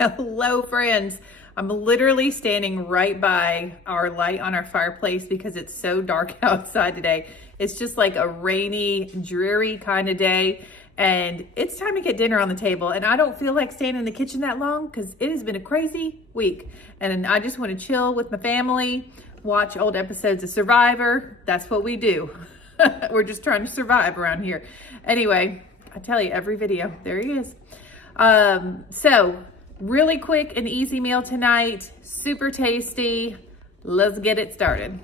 Hello, friends. I'm literally standing right by our light on our fireplace because it's so dark outside today. It's just like a rainy, dreary kind of day, and it's time to get dinner on the table. And I don't feel like staying in the kitchen that long because it has been a crazy week. And I just want to chill with my family, watch old episodes of Survivor. That's what we do. We're just trying to survive around here. Anyway, I tell you, every video, there he is. So really quick and easy meal tonight, super tasty. Let's get it started.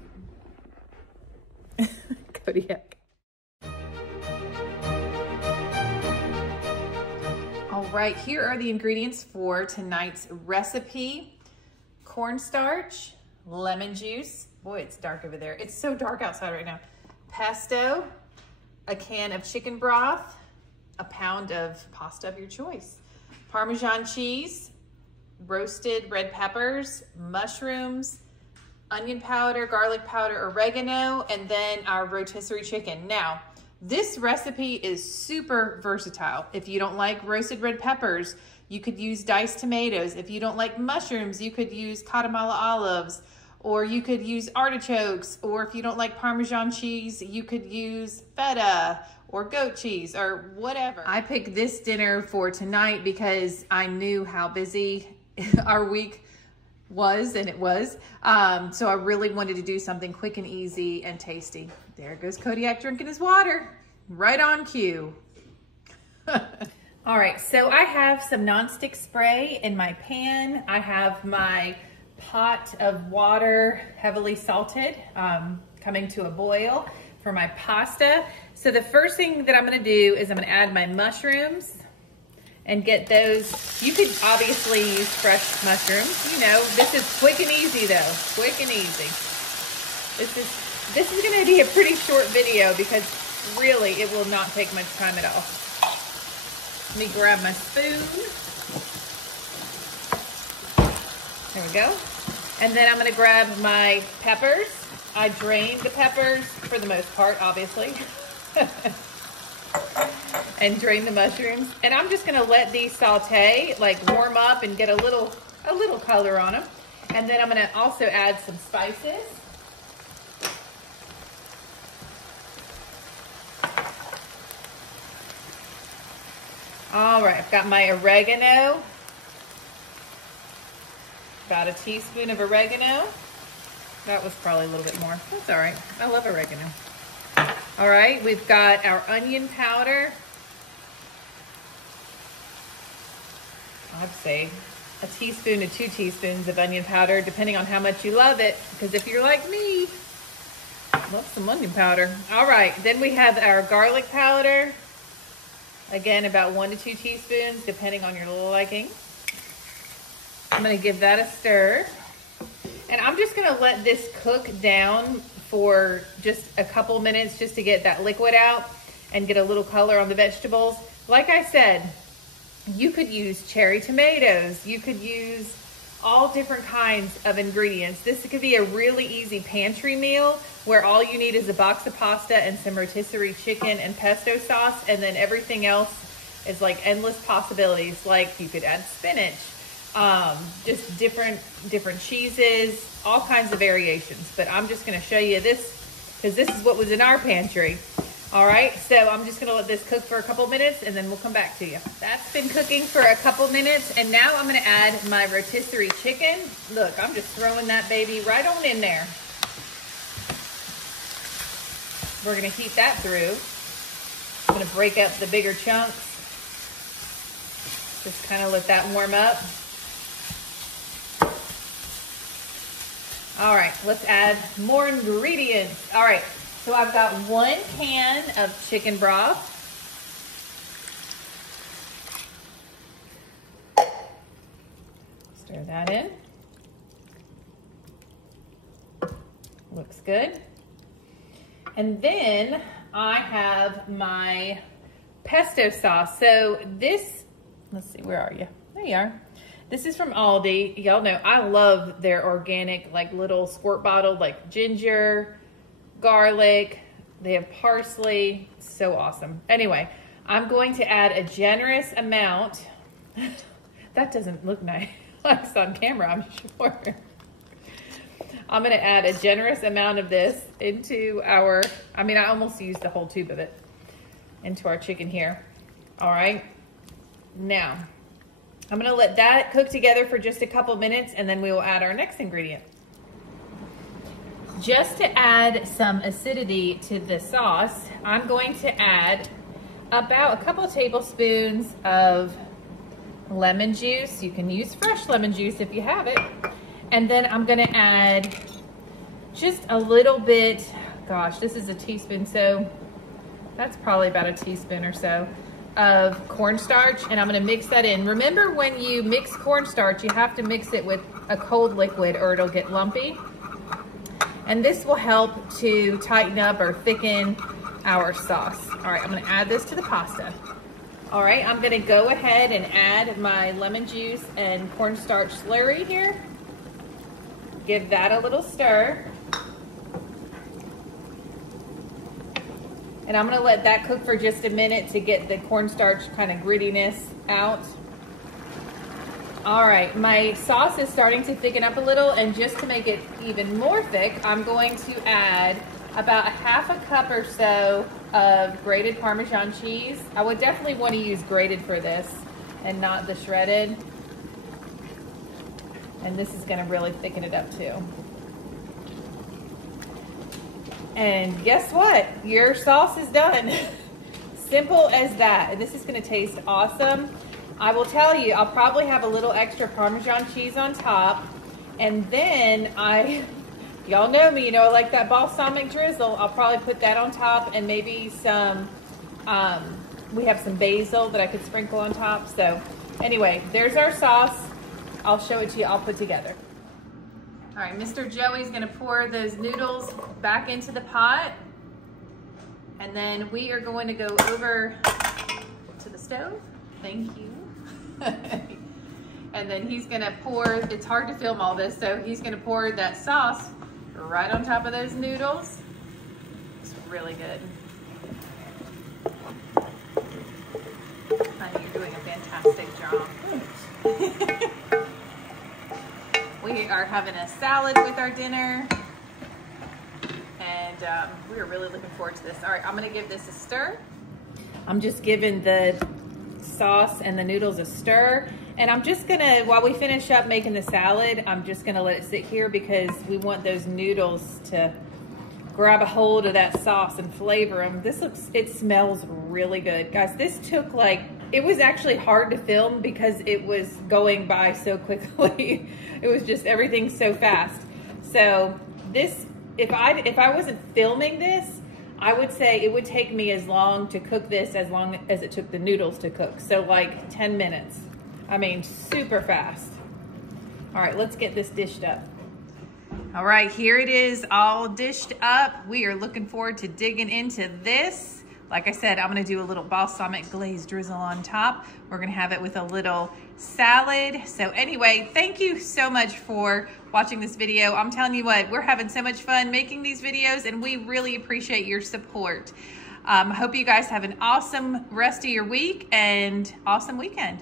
Kodiak. All right, here are the ingredients for tonight's recipe. Cornstarch, lemon juice. Boy, it's dark over there. It's so dark outside right now. Pesto, a can of chicken broth, a pound of pasta of your choice, Parmesan cheese, roasted red peppers, mushrooms, onion powder, garlic powder, oregano, and then our rotisserie chicken. Now, this recipe is super versatile. If you don't like roasted red peppers, you could use diced tomatoes. If you don't like mushrooms, you could use Guatemala olives, or you could use artichokes, or if you don't like Parmesan cheese, you could use feta or goat cheese or whatever. I picked this dinner for tonight because I knew how busy our week was, and it was. So I really wanted to do something quick and easy and tasty. There goes Kodiak drinking his water, right on cue. All right, so I have some nonstick spray in my pan. I have my pot of water, heavily salted, coming to a boil for my pasta. So the first thing that I'm gonna do is I'm gonna add my mushrooms and get those. You could obviously use fresh mushrooms. You know, this is quick and easy though, quick and easy. This is gonna be a pretty short video because really it will not take much time at all. Let me grab my spoon. There we go. And then I'm gonna grab my peppers. I drained the peppers for the most part, obviously. And drain the mushrooms. And I'm just gonna let these saute, like warm up and get a little color on them. And then I'm gonna also add some spices. All right, I've got my oregano. About a teaspoon of oregano. That was probably a little bit more. That's all right. I love oregano. All right, we've got our onion powder. I'd say a teaspoon to 2 teaspoons of onion powder, depending on how much you love it. Because if you're like me, love some onion powder. All right, then we have our garlic powder. Again, about 1 to 2 teaspoons, depending on your liking. I'm gonna give that a stir. And I'm just gonna let this cook down for just a couple minutes just to get that liquid out and get a little color on the vegetables. Like I said, you could use cherry tomatoes. You could use all different kinds of ingredients. This could be a really easy pantry meal where all you need is a box of pasta and some rotisserie chicken and pesto sauce, and then everything else is like endless possibilities. Like you could add spinach, just different cheeses, all kinds of variations. But I'm just gonna show you this because this is what was in our pantry. All right, so I'm just gonna let this cook for a couple minutes and then we'll come back to you. That's been cooking for a couple minutes, and now I'm gonna add my rotisserie chicken. Look, I'm just throwing that baby right on in there. We're gonna heat that through. I'm gonna break up the bigger chunks. Just kind of let that warm up. All right, let's add more ingredients. All right, so I've got 1 can of chicken broth. Stir that in. Looks good. And then I have my pesto sauce. So this, let's see, where are you? There you are. This is from Aldi. Y'all know I love their organic, like little squirt bottle, like ginger, garlic. They have parsley. So awesome. Anyway, I'm going to add a generous amount. That doesn't look nice on camera, I'm sure. I'm gonna add a generous amount of this into our, I almost used the whole tube of it into our chicken here. All right, now I'm gonna let that cook together for just a couple minutes and then we will add our next ingredient. Just to add some acidity to the sauce, I'm going to add about a couple tablespoons of lemon juice. You can use fresh lemon juice if you have it. And then I'm gonna add just a little bit, gosh, this is a teaspoon, so that's probably about a teaspoon or so of cornstarch, and I'm gonna mix that in. Remember, when you mix cornstarch, you have to mix it with a cold liquid or it'll get lumpy. And this will help to tighten up or thicken our sauce. All right, I'm gonna add this to the pasta. All right, I'm gonna go ahead and add my lemon juice and cornstarch slurry here. Give that a little stir. And I'm gonna let that cook for just a minute to get the cornstarch kind of grittiness out. All right, my sauce is starting to thicken up a little, and just to make it even more thick, I'm going to add about a half a cup or so of grated Parmesan cheese. I would definitely want to use grated for this and not the shredded. And this is gonna really thicken it up too. And guess what? Your sauce is done. Simple as that. And this is gonna taste awesome. I will tell you, I'll probably have a little extra Parmesan cheese on top. And then y'all know me, I like that balsamic drizzle. I'll probably put that on top, and maybe some, we have some basil that I could sprinkle on top. So anyway, there's our sauce. I'll show it to you all put together. All right, Mr. Joey's gonna pour those noodles back into the pot. And then we are going to go over to the stove. Thank you. And then he's gonna pour, it's hard to film all this, so he's gonna pour that sauce right on top of those noodles. It's really good. Honey, you're doing a fantastic job. We are having a salad with our dinner, and we are really looking forward to this. All right, I'm gonna give this a stir. I'm just giving the sauce and the noodles a stir, and I'm just gonna, while we finish up making the salad, I'm just gonna let it sit here because we want those noodles to grab a hold of that sauce and flavor them. It smells really good. Guys, this took it was actually hard to film because it was going by so quickly. It was just everything so fast. So this, if I wasn't filming this, I would say it would take me as long to cook this as long as it took the noodles to cook. So like 10 minutes. I mean, super fast. All right, let's get this dished up. All right, here it is all dished up. We are looking forward to digging into this. Like I said, I'm gonna do a little balsamic glaze drizzle on top. We're gonna have it with a little salad. So anyway, thank you so much for watching this video. I'm telling you what, we're having so much fun making these videos, and we really appreciate your support. I hope you guys have an awesome rest of your week and awesome weekend.